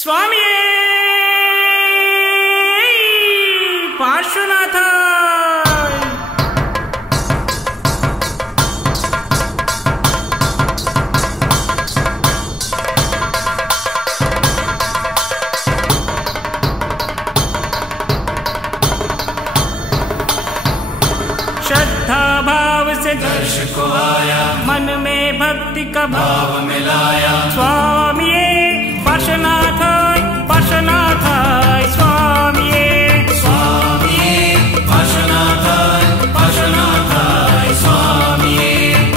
स्वामी पार्श्वनाथ श्रद्धा भाव से दर्श को आया, मन में भक्ति का भाव मिलाया। स्वामी पार्श्वनाथ पार्श्वनाथ स्वामी स्वामी पार्श्वनाथ पार्श्वनाथ स्वामी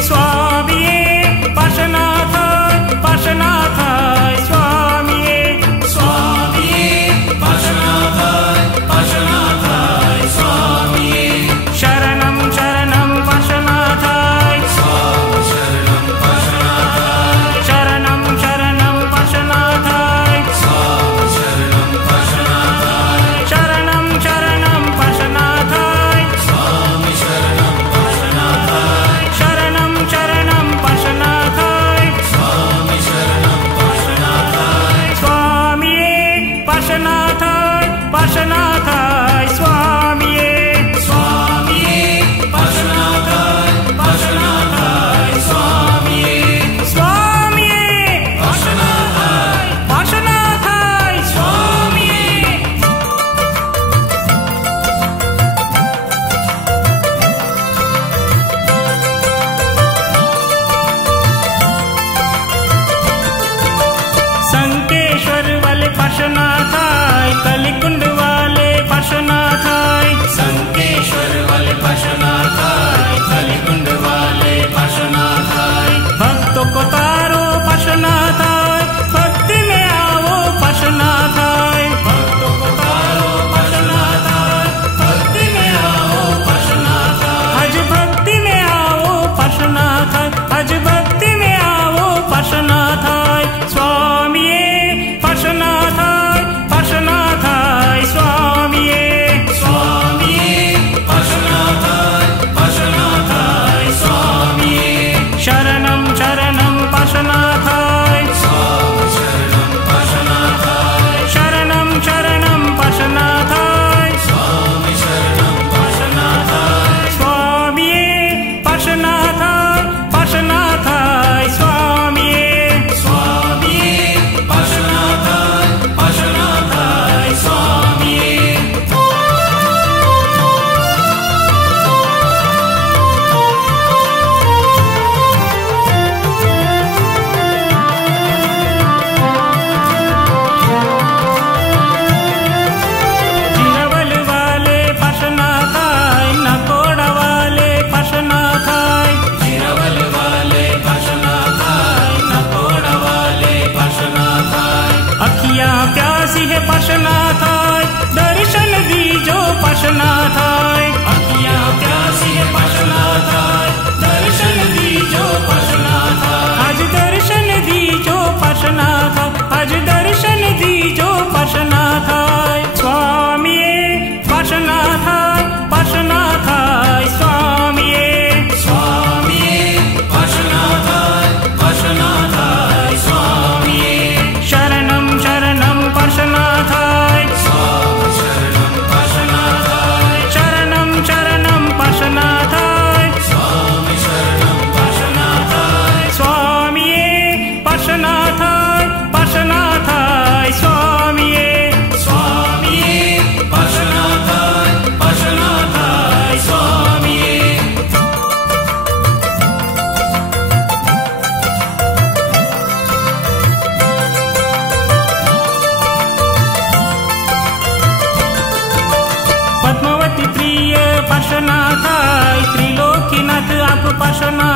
स्वामी पार्श्वनाथ पार्श्वनाथ स्वामी स्वामी पार्श्वनाथ पार्श्वनाथ स्वामी शरणं शरणं पार्श्वनाथ स्वामी शरणं पार्श्वनाथ शरणं शरणं पार्श्वनाथ स्वामी शरणं पार्श्वनाथ शरणं शरणं पार्श्वनाथ स्वामी शरणं पार्श्वनाथ शरणं शरणं पार्श्वनाथ स्वामी शरणं पार्श्वनाथ स्वामी पार्श्वनाथ पार्श्वनाथ स्वामी स्वामी पार्श्वनाथ पार्श्वनाथ स्वामी स्वामी पार्श्वनाथ पार्श्वनाथ स्वामी संकेश्वर वाले पार्श्वनाथ कलिकुंड वाले पार्श्वनाथ संकेश्वर वाले पार्श्वनाथ कलिकुंड वाले पार्श्वनाथ भक्तों को तारो पार्श्वनाथ भक्ति में आओ पार्श्वनाथ भक्तों को तारो पार्श्वनाथ भक्ति में आओ पार्श्वनाथ हज भक्ति में आओ पार्श्वनाथ हज भक्ति में आओ पार्श्वनाथ स्वामी पार्श्वनाथ पार्श्वनाथ स्वामी स्वामी पार्श्वनाथ पार्श्वनाथ स्वामी शरणं शरणं पार्श्वनाथ स्वामी शरणं पार्श्वनाथ शरणं शरणं पार्श्वनाथ स्वामी शरणं पार्श्वनाथ स्वामी पार्श्वनाथ पार्श्वनाथ स्वामी स्वामी पार्श्वनाथ पार्श्वनाथ स्वामी जिरवल वाले पार्श्वनाथ नकोड़ा वाले पार्श्वनाथ जिरवल वाले पार्श्वनाथ नकोड़ा वाले पार्श्वनाथ अखियां प्यासी है पार्श्वनाथ दर्शन दीजो पार्श्वनाथ अखियाँ प्यासी है पार्श्वनाथ दर्शन दीजो पार्श्वनाथ आज दर्शन दीजो पार्श्वनाथ आज दर्शन दीजो पार्श्वनाथ स्वामी पार्श्वनाथ पार्श्वनाथ स्वामी स्वामी पार्श्वनाथ पार्श्वनाथ स्वामी शरणं शरणं पार्श्वनाथ स्वामी शरणं पार्श्वनाथ शरणं शरणं पार्श्वनाथ स्वामी शरणं पार्श्वनाथ स्वामी पार्श्वनाथ पार्श्वनाथ स्वामी स्वामी पार्श्वनाथ पार्श्वनाथ स्वामी पद्मावती प्रिय पार्श्वनाथ त्रिलोकीनाथ आप पार्श्वनाथ